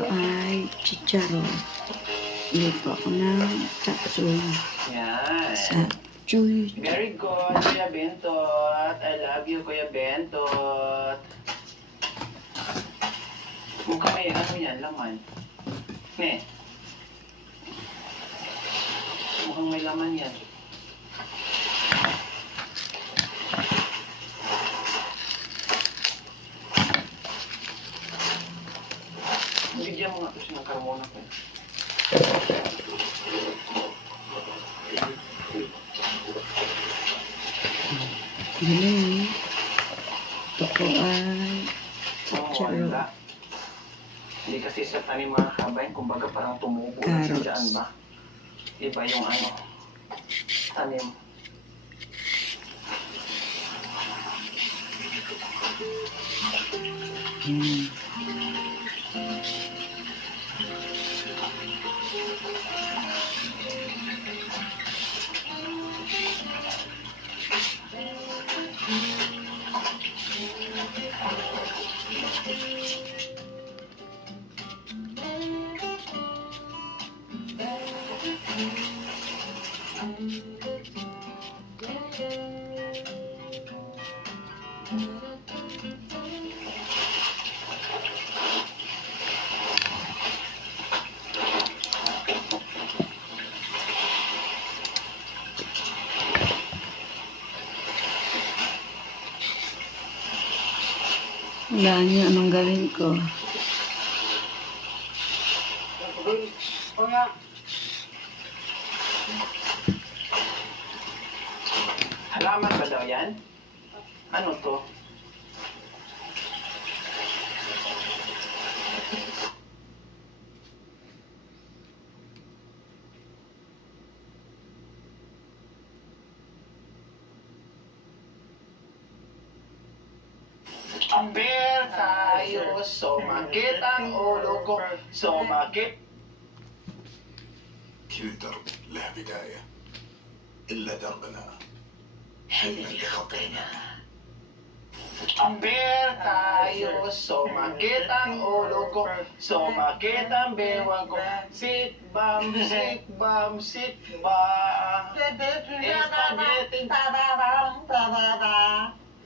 Ito ay chicharon. Luto ako ng chapsui Yan. sa chuy. Very good, Kuya Bentot. I love you, Kuya Bentot. Mukhang may ano yan, laman. Ne. Mukhang may laman yan. Bigyan mo nga ito siya ng karmona ko. Galing. Ito po ay Oo, chicharon. wala. Hindi kasi sa tanim mga kabayan, kumbaga parang tumubo na siya Carrots. dyan ba? Iba yung ano, tanim. Wala niyo anong gawin ko. Halaman ba daw yan? Ano to? Ampere tayo, sumakit ang ulo ko, sumakit. كل درب له بداية إلا دربنا حلم اللي خطينا. Ampere tayo, sumakit ang ulo ko, sumakit ang bewang ko. Sit bam, sit bam, sit bam.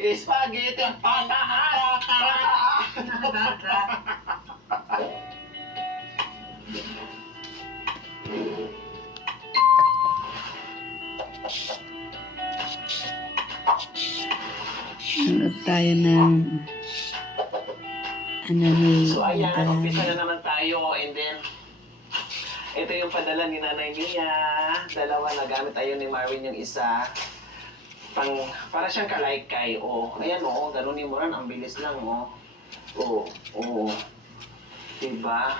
Spaghetti pataas, pataas. Nanood tayo ng anime. So ayan, umpisa na naman tayo and then ito yung padala ni Nanay Mia. Dalawa na gamit tayo ni Marvin yung isa. Para siyang kalaykay. Oh, ayan oh, ganunin mo rin. Ang bilis lang oh. Oh, oh. Diba?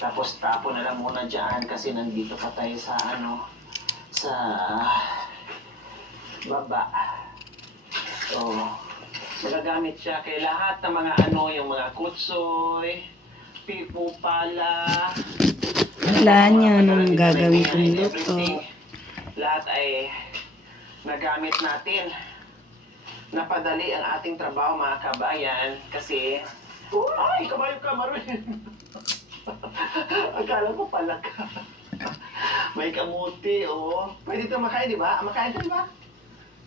Tapos tapo na lang muna dyan kasi nandito pa tayo sa ano, sa baba. Oh, magagamit siya kay lahat ng mga ano, yung mga kutsoy, pipo pala. Wala niyo anong gagawin kong luto. Everything. Lahat ay nagamit natin. Napadali ang ating trabaho mga kabayan kasi ay, kabayo ka, Marvin. Akala ko pala ka. May kamuti, oh. Pwede ito makain, di ba? Makain ito, di ba?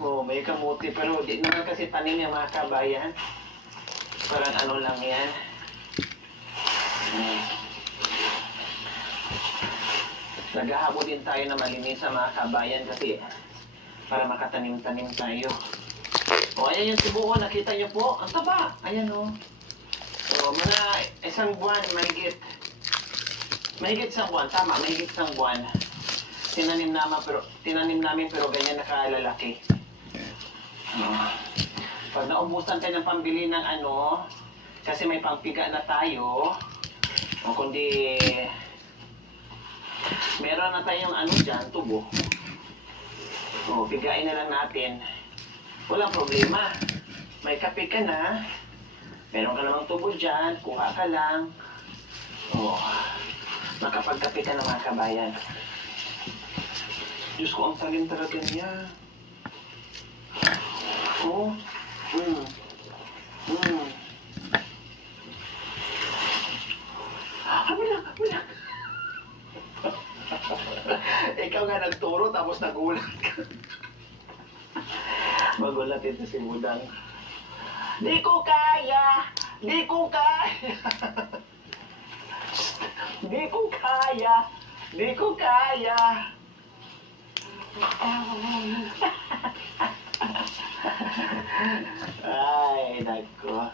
Oh, may kamuti, pero di naman kasi tanim yung mga kabayan. Parang ano lang yan. Naghahabo din tayo na malinis sa mga kabayan kasi para makatanim-tanim tayo. O, ayan yung sibuo. Nakita niyo po? Ang taba. Ayan, o. So, mga isang buwan, mahigit. Mahigit isang buwan. Tama, mahigit isang buwan. Tinanim namin pero ganyan nakalalaki. Pag naubusan tayo ng pambili ng ano, kasi may pangpiga na tayo, o kundi meron na tayong ano dyan, tubo. O, pigain na lang natin. Walang problema. May kape ka na. Meron ka namang tubo dyan. Kuha ka lang. O, makapagkape ka na mga kabayan. Diyos ko, ang talim talaga niya. Oh. nagturo tapos nagulat ka. Magulat ito si Budang. Di ko kaya! Di ko kaya! Di ko kaya! Di ko kaya! Ay, nagko.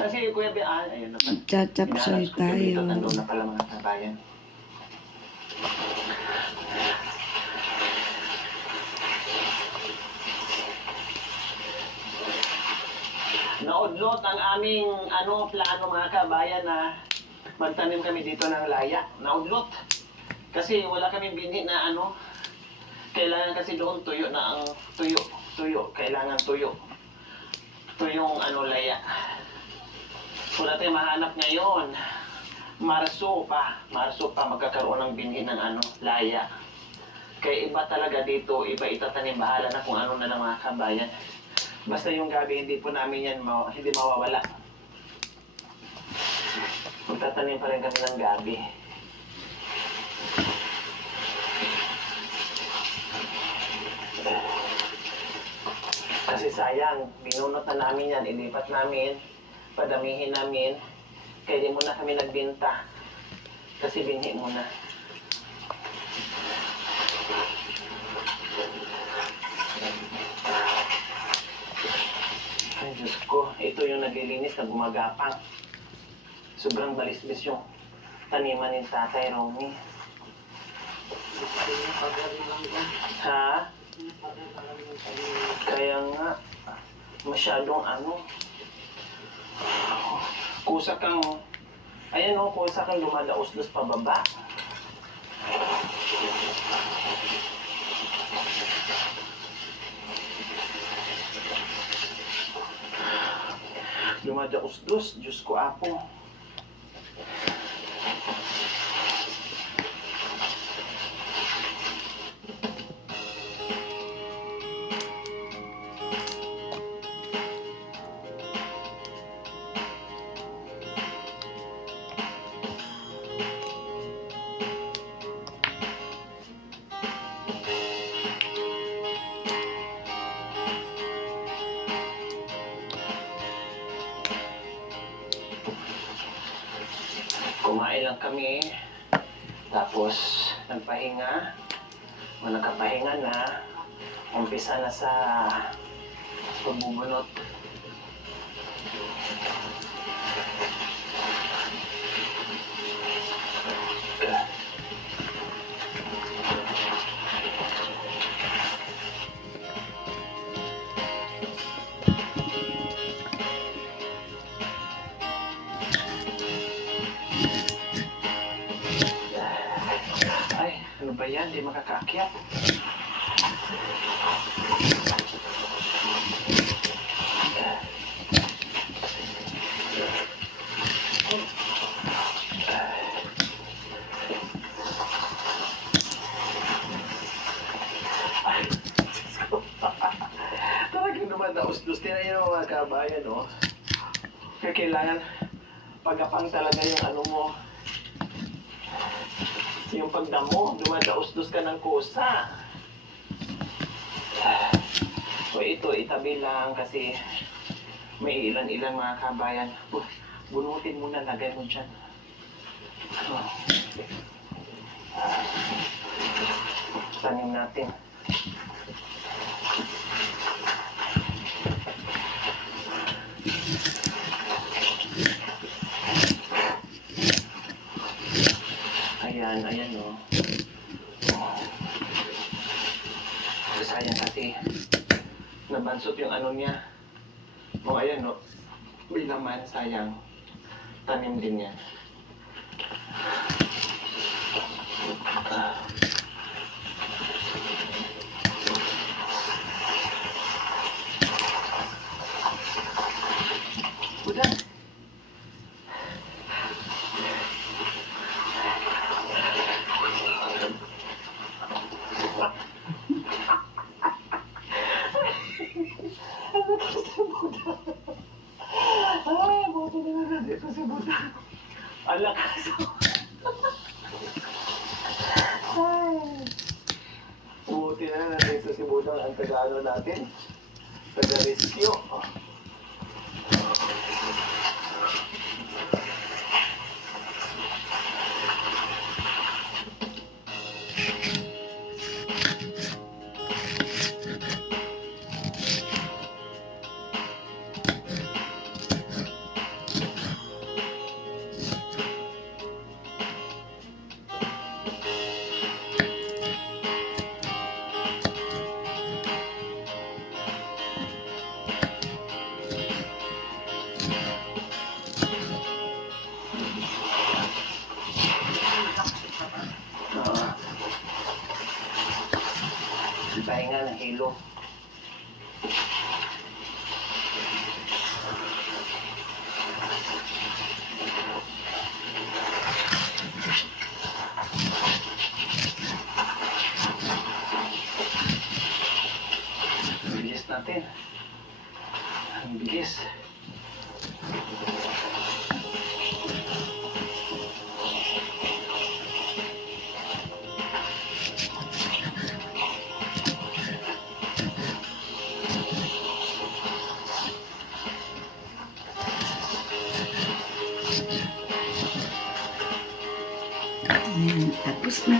Kasi Kuya Bian, ayun na pa. Magtsatapsoy Inalas ko siya dito, tayo. nandun na pala mga kabayan. Naudlot ang aming plano mga kabayan na magtanim kami dito ng laya. Naudlot. Kasi wala kami binhi na kailangan kasi doon tuyo na ang tuyo. Kailangan tuyo. Tuyong laya. Wala tayong mahanap ngayon. Marso pa magkakaroon ng binhi ng laya. Kaya iba talaga dito, iba itatanim, bahala na kung ano na lang mga kabayan. Basta yung gabi, hindi po namin yan hindi mawawala. Magtatanim pa rin kami ng gabi. Kasi sayang, binunot na namin yan, ilipat namin, padamihin namin, kaya di muna kami nagbenta. Kasi binhi muna. Ay, Diyos ko, ito yung naglilinis na gumagapang. Sobrang balisbis yung taniman ni Tatay Romy. Ha? Kaya nga, masyadong kusa kang lumadaos-dos pababa. Lumadaos-dos, Diyos ko apo. Kumain lang kami, tapos nagpahinga, nakapahinga na, umpisa na sa pagbubunot. Ay, ano ba yan? Di makakaakyat. Ay, Diyos ko. Talagang naman nausdos. Tinayin mo mga kabayan, no? Kaya kailangan pagapang talaga yung mo. Yung pagdamo, dumadaos-dos ka ng kusa. So ito, itabi lang kasi may ilan-ilan mga kabayan. Bunutin muna, lagay mo dyan. Tanim natin. Ayan, o. Sayang kasi nabansot yung niya. O, ayan, o. May laman, sayang. Tanim din yan. Udah. Ay, buti na nga dito si Buddha. Ang lakas. Buti na nandito si Budang ang taga-ano natin. Taga-rescue. Oh. Pahinga ng hilo. Bilis natin. Ang bilis. Ayan, tapos na.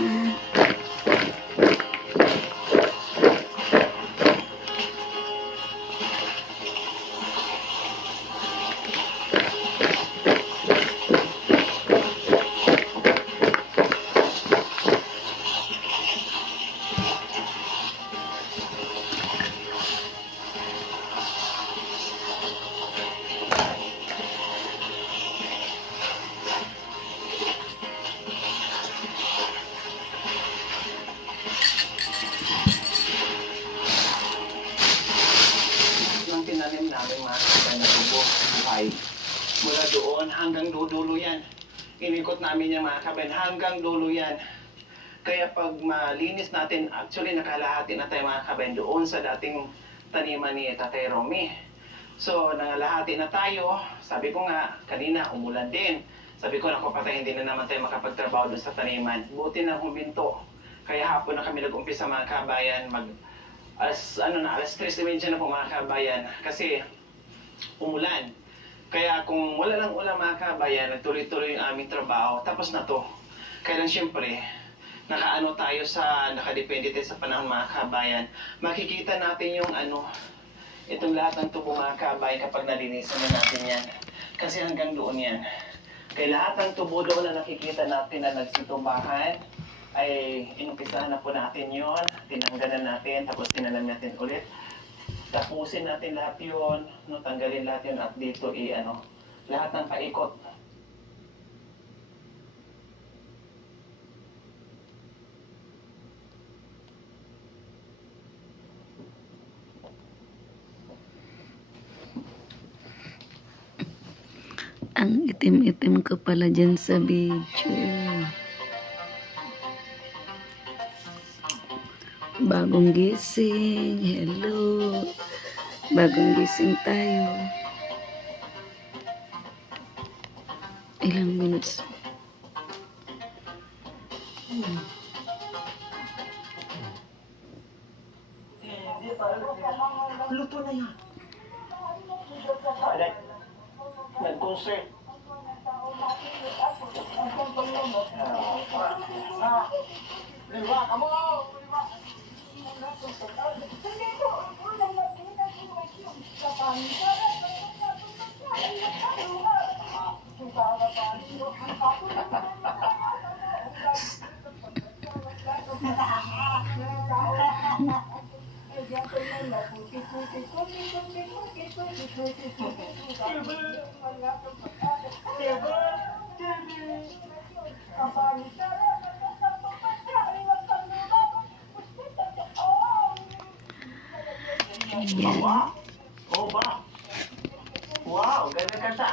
Nang tinanim namin mga kapatid na tubo, buhay. Mula doon hanggang dulo yan. Inikot namin yung mga kapatid hanggang dulo yan. Kaya pag malinis natin, actually nakalahati na tayo mga kapatid doon sa dating taniman ni Tatay Romy. So, nangalahati na tayo. Sabi ko nga, kanina umulan din. Sabi ko, naku patay, hindi na naman tayo makapagtrabaho doon sa taniman. Buti na huminto. Kaya hapon na kami nag-umpisa mga kabayan, alas 3:30 na po mga kabayan kasi umulan. Kaya kung wala lang ulan mga kabayan, nagtuloy-tuloy yung aming trabaho, tapos na to. Kaya lang syempre, nakadepende tayo sa panahon mga kabayan. Makikita natin yung itong lahat ng tubo mga kabayan kapag nalinisan na natin yan. Kasi hanggang doon yan. Kaya lahat ng tubo doon na nakikita natin na nagsitubahan, ay inumpisahan na po natin yon, tinanggalan natin, tapos tinanim natin ulit. Tapusin natin lahat yon, no, tanggalin lahat yon at dito lahat ng paikot. Ang itim-itim ko pala dyan sa video. Bagong gising. Hello. Bagong gising tayo. Ilang minutes? Luto na yan. Alay, nag-concert. Lima, kamo! Ayan. Wow! Oh, ba? Wow, ganda kanta.